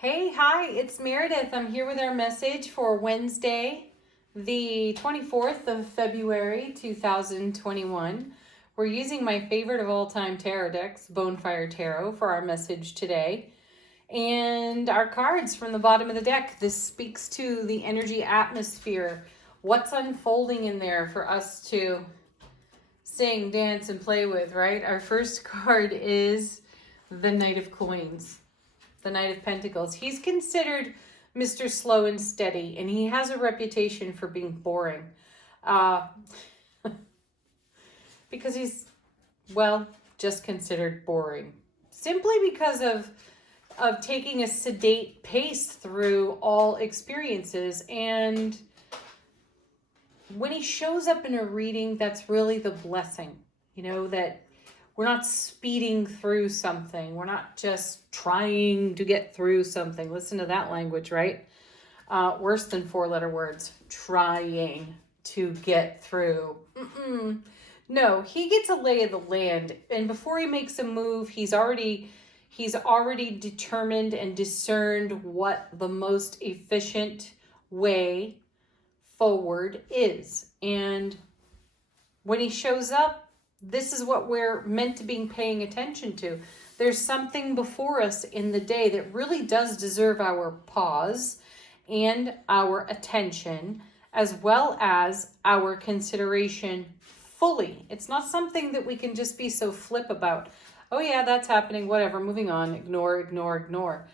Hey, hi, it's Meredith. I'm here with our message for Wednesday, the 24th of February, 2021. We're using my favorite of all time tarot decks, Bonefire Tarot, for our message today. And our cards from the bottom of the deck. This speaks to the energy atmosphere. What's unfolding in there for us to sing, dance, and play with, right? Our first card is the Knight of Coins. The Knight of Pentacles. He's considered Mr. Slow and Steady, and he has a reputation for being boring. Because he's, well, just considered boring. Simply because of taking a sedate pace through all experiences. And when he shows up in a reading, that's really the blessing. You know, that we're not speeding through something. We're not just trying to get through something. Listen to that language, right? Worse than four-letter words. Trying to get through. No, he gets a lay of the land. And before he makes a move, he's already determined and discerned what the most efficient way forward is. And when he shows up, this is what we're meant to be paying attention to. There's something before us in the day that really does deserve our pause and our attention, as well as our consideration fully. It's not something that we can just be so flip about. Oh yeah, that's happening, whatever, moving on, ignore, ignore, ignore.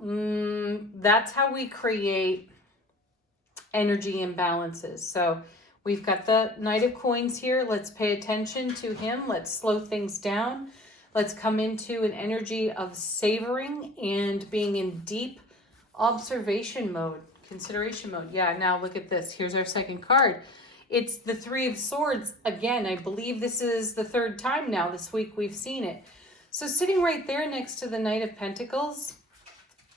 That's how we create energy imbalances. So we've got the Knight of Coins here. Let's pay attention to him. Let's slow things down. Let's come into an energy of savoring and being in deep observation mode, consideration mode. Yeah, now look at this. Here's our second card. It's the Three of Swords. Again, I believe this is the third time now this week we've seen it. So sitting right there next to the Knight of Pentacles,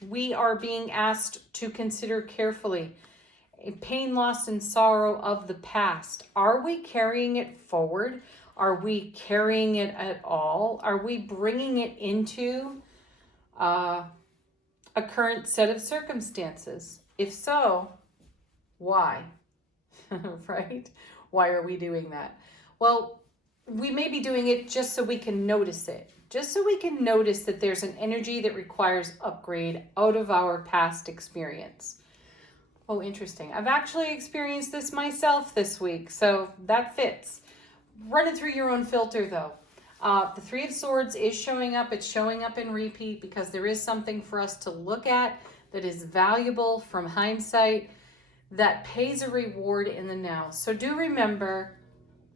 we are being asked to consider carefully a pain, loss, and sorrow of the past. Are we carrying it forward? Are we carrying it at all? Are we bringing it into a current set of circumstances? If so, why? Right? Why are we doing that? Well, we may be doing it just so we can notice it. Just so we can notice that there's an energy that requires upgrade out of our past experience. Oh, interesting. I've actually experienced this myself this week, so that fits. Run it through your own filter, though. The Three of Swords is showing up. It's showing up in repeat because there is something for us to look at that is valuable from hindsight, that pays a reward in the now. So do remember,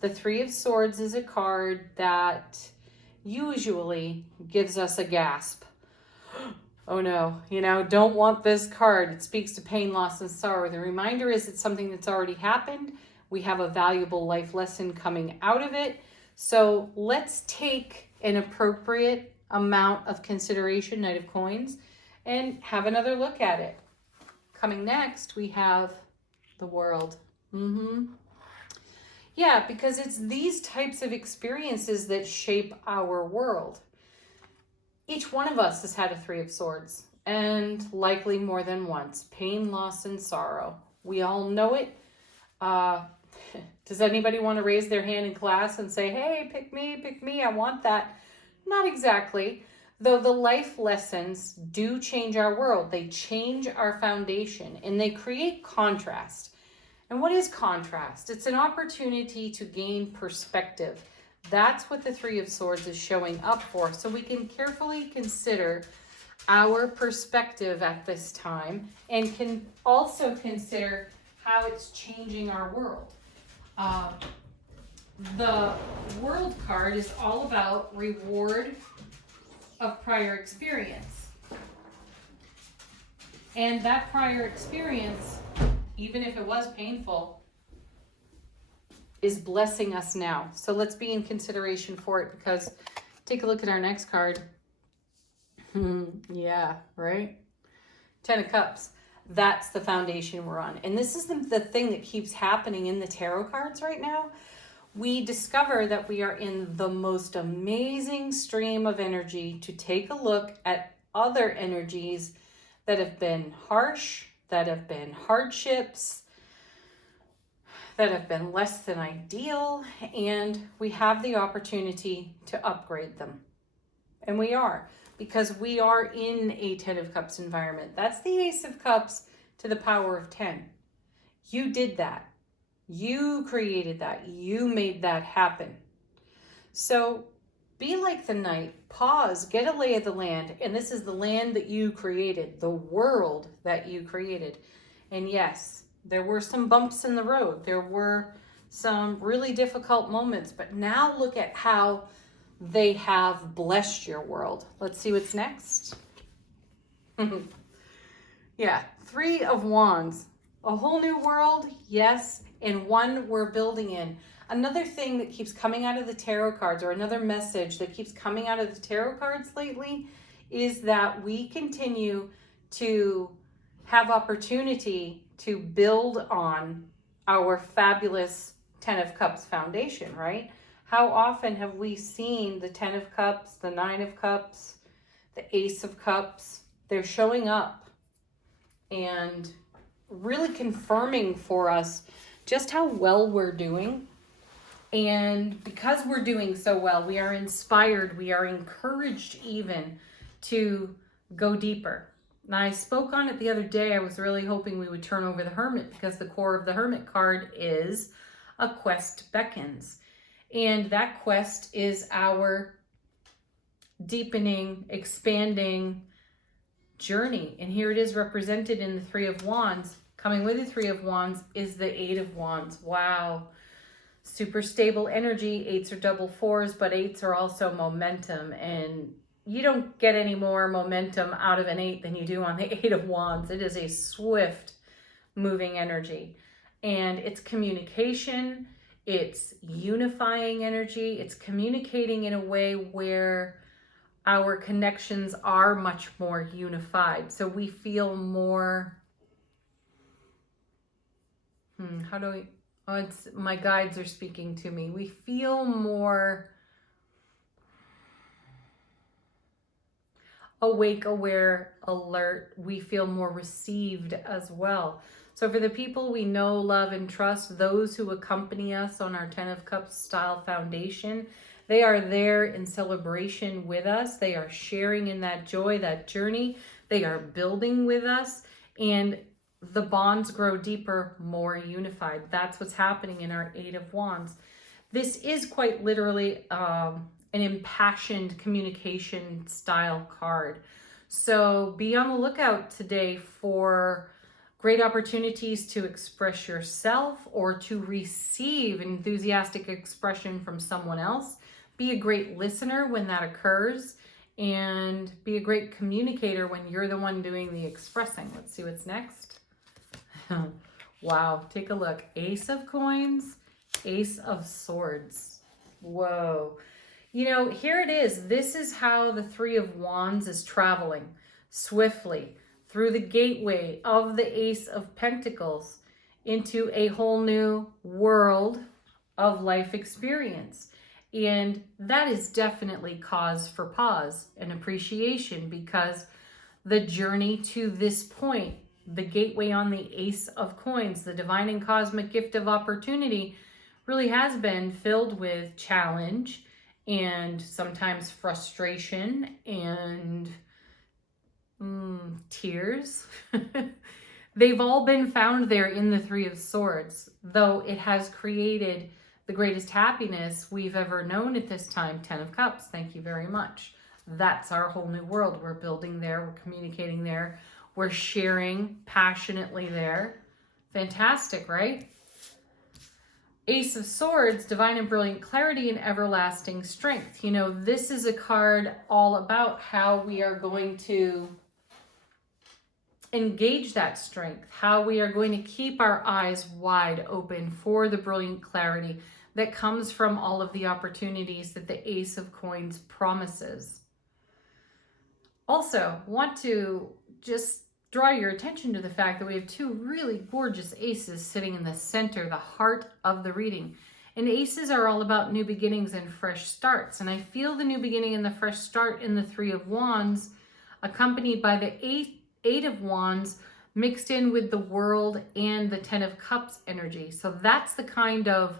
the Three of Swords is a card that usually gives us a gasp. Oh no, don't want this card. It speaks to pain, loss, and sorrow. The reminder is it's something that's already happened. We have a valuable life lesson coming out of it. So let's take an appropriate amount of consideration, Knight of Coins, and have another look at it. Coming next, we have the World. Yeah, because it's these types of experiences that shape our world. Each one of us has had a Three of Swords, and likely more than once. Pain, loss, and sorrow. We all know it. Does anybody want to raise their hand in class and say, hey, pick me, I want that? Not exactly. Though the life lessons do change our world. They change our foundation, and they create contrast. And what is contrast? It's an opportunity to gain perspective. That's what the Three of Swords is showing up for. So we can carefully consider our perspective at this time and can also consider how it's changing our world. The World card is all about reward of prior experience. And that prior experience, even if it was painful, is blessing us now. So let's be in consideration for it, because take a look at our next card. Yeah, right? 10 of Cups. That's the foundation we're on. And this is the thing that keeps happening in the tarot cards right now. We discover that we are in the most amazing stream of energy to take a look at other energies that have been harsh, that have been hardships, that have been less than ideal, and we have the opportunity to upgrade them. And we are, because we are in a 10 of Cups environment. That's the Ace of Cups to the power of 10. You did that. You created that. You made that happen. So be like the Knight. Pause, get a lay of the land. And this is the land that you created, the world that you created. And yes, there were some bumps in the road. There were some really difficult moments. But now look at how they have blessed your world. Let's see what's next. Yeah, 3 of Wands. A whole new world, yes, and one we're building in. Another thing that keeps coming out of the tarot cards, or another message that keeps coming out of the tarot cards lately, is that we continue to have opportunity to build on our fabulous 10 of Cups foundation, right? How often have we seen the 10 of Cups, the 9 of Cups, the Ace of Cups? They're showing up and really confirming for us just how well we're doing. And because we're doing so well, we are inspired, we are encouraged even to go deeper. And I spoke on it the other day. I was really hoping we would turn over the Hermit, because the core of the Hermit card is a quest beckons. And that quest is our deepening, expanding journey. And here it is represented in the 3 of Wands. Coming with the 3 of Wands is the 8 of Wands. Wow. Super stable energy. 8s are double 4s, but 8s are also momentum. And you don't get any more momentum out of an 8 than you do on the 8 of Wands. It is a swift moving energy. And it's communication. It's unifying energy. It's communicating in a way where our connections are much more unified. So we feel more, my guides are speaking to me. We feel more awake, aware, alert. We feel more received as well. So for the people we know, love, and trust, those who accompany us on our 10 of Cups style foundation, they are there in celebration with us. They are sharing in that joy, that journey. They are building with us, and the bonds grow deeper, more unified. That's what's happening in our 8 of Wands. This is quite literally an impassioned communication style card. So be on the lookout today for great opportunities to express yourself or to receive enthusiastic expression from someone else. Be a great listener when that occurs, and be a great communicator when you're the one doing the expressing. Let's see what's next. Wow, take a look. Ace of Coins, Ace of Swords. Whoa. You know, here it is. This is how the 3 of Wands is traveling swiftly through the gateway of the Ace of Pentacles into a whole new world of life experience. And that is definitely cause for pause and appreciation, because the journey to this point, the gateway on the Ace of Coins, the divine and cosmic gift of opportunity, really has been filled with challenge and sometimes frustration and tears. They've all been found there in the 3 of Swords, though it has created the greatest happiness we've ever known at this time. 10 of Cups, thank you very much. That's our whole new world. We're building there, we're communicating there, we're sharing passionately there. Fantastic, right? Ace of Swords, divine and brilliant clarity and everlasting strength. You know, this is a card all about how we are going to engage that strength, how we are going to keep our eyes wide open for the brilliant clarity that comes from all of the opportunities that the Ace of Coins promises. Also, want to just draw your attention to the fact that we have 2 really gorgeous aces sitting in the center, the heart of the reading. And aces are all about new beginnings and fresh starts. And I feel the new beginning and the fresh start in the 3 of Wands, accompanied by the Eight of Wands mixed in with the World and the Ten of Cups energy. So that's the kind of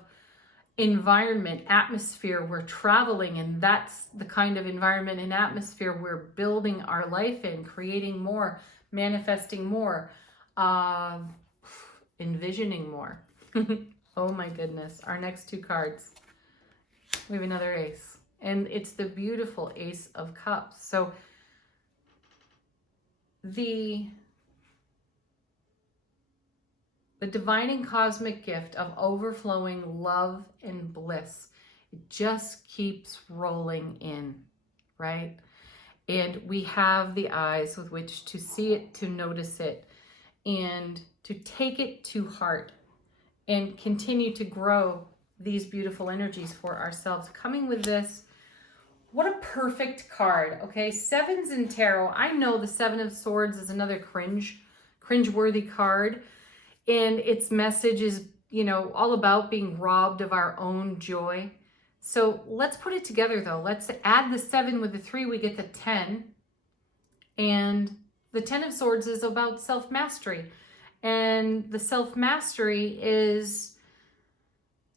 environment, atmosphere we're traveling in. That's the kind of environment and atmosphere we're building our life in, creating more, manifesting more, envisioning more. Oh my goodness. Our next two cards. We have another ace. And it's the beautiful Ace of Cups. So the divine and cosmic gift of overflowing love and bliss, it just keeps rolling in, right? And we have the eyes with which to see it, to notice it, and to take it to heart and continue to grow these beautiful energies for ourselves. Coming with this, what a perfect card, okay? Sevens in tarot. I know the Seven of Swords is another cringe-worthy card. And its message is, you know, all about being robbed of our own joy. So let's put it together though. Let's add the 7 with the 3, we get the 10. And the 10 of Swords is about self-mastery. And the self-mastery is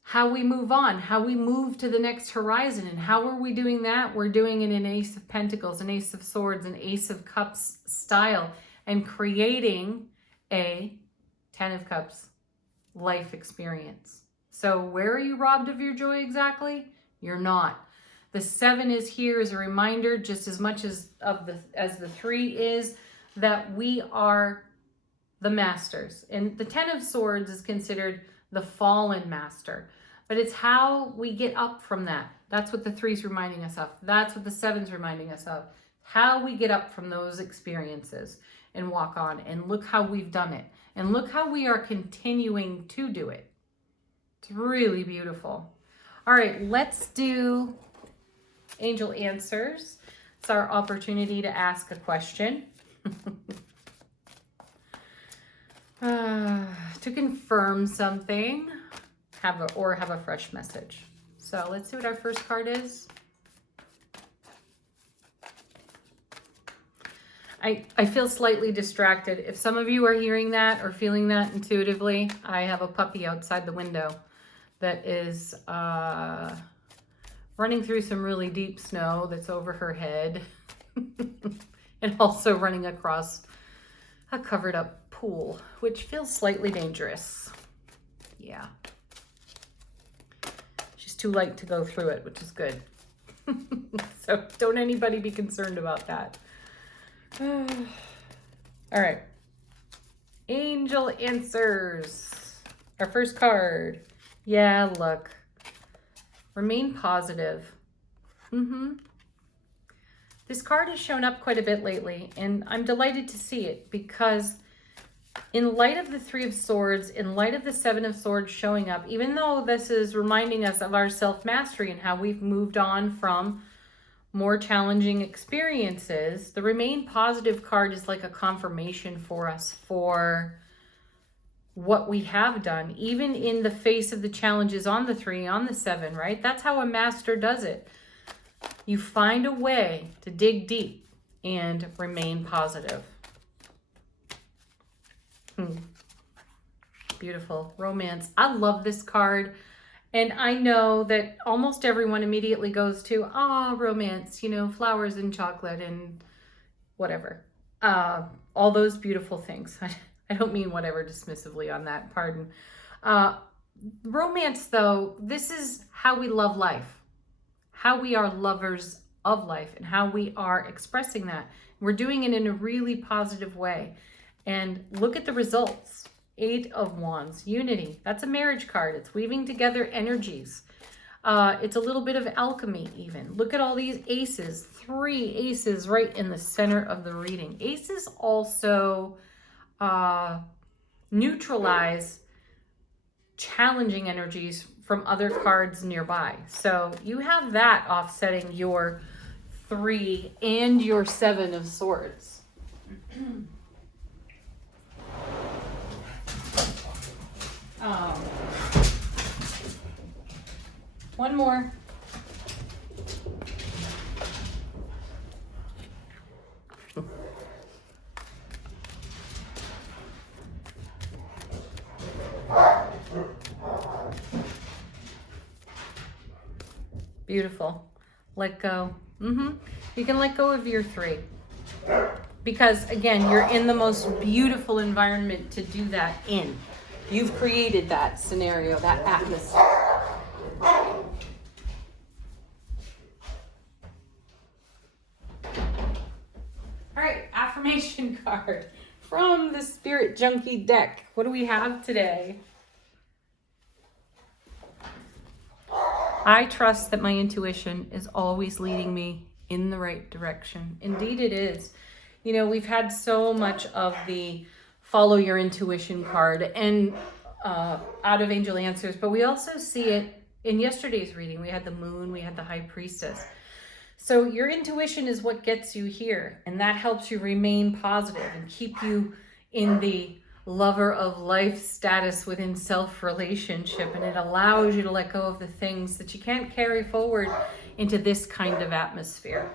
how we move on, how we move to the next horizon. And how are we doing that? We're doing it in Ace of Pentacles, an Ace of Swords, an Ace of Cups style, and creating a 10 of Cups life experience. So where are you robbed of your joy exactly? You're not. The 7 is here as a reminder, just as much as the 3 is, that we are the masters. And the 10 of Swords is considered the fallen master. But it's how we get up from that. That's what the 3 is reminding us of. That's what the 7 is reminding us of. How we get up from those experiences and walk on. And look how we've done it. And look how we are continuing to do it. It's really beautiful. All right, let's do Angel Answers. It's our opportunity to ask a question. To confirm something, have a fresh message. So let's see what our first card is. I feel slightly distracted. If some of you are hearing that or feeling that intuitively, I have a puppy outside the window that is running through some really deep snow that's over her head and also running across a covered up pool, which feels slightly dangerous. Yeah. She's too light to go through it, which is good. So don't anybody be concerned about that. All right. Angel Answers. Our first card. Yeah, look. Remain positive. This card has shown up quite a bit lately, and I'm delighted to see it because in light of the 3 of Swords, in light of the 7 of Swords showing up, even though this is reminding us of our self-mastery and how we've moved on from more challenging experiences, the Remain Positive card is like a confirmation for us for what we have done, even in the face of the challenges on the 3, on the 7, right? That's how a master does it. You find a way to dig deep and remain positive. Beautiful. Romance. I love this card. And I know that almost everyone immediately goes to, romance, you know, flowers and chocolate and whatever. All those beautiful things. I don't mean whatever dismissively on that, pardon. Romance, though, this is how we love life, how we are lovers of life, and how we are expressing that. We're doing it in a really positive way. And look at the results. 8 of Wands, unity. That's a marriage card. It's weaving together energies. It's a little bit of alchemy even. Look at all these aces. 3 aces right in the center of the reading. Aces also neutralize challenging energies from other cards nearby. So you have that offsetting your 3 and your 7 of Swords. One more. Beautiful. Let go. You can let go of your 3. Because again, you're in the most beautiful environment to do that in. You've created that scenario, that atmosphere. All right, affirmation card from the Spirit Junkie deck. What do we have today? I trust that my intuition is always leading me in the right direction. Indeed it is. You know, we've had so much of the follow your intuition card and out of Angel Answers, but we also see it in yesterday's reading. We had the moon, we had the high priestess. So your intuition is what gets you here, and that helps you remain positive and keep you in the lover of life status within self relationship, and it allows you to let go of the things that you can't carry forward into this kind of atmosphere.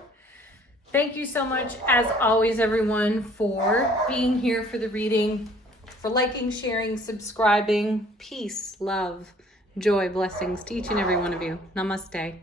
Thank you so much, as always, everyone, for being here for the reading, for liking, sharing, subscribing. Peace, love, joy, blessings to each and every one of you. Namaste.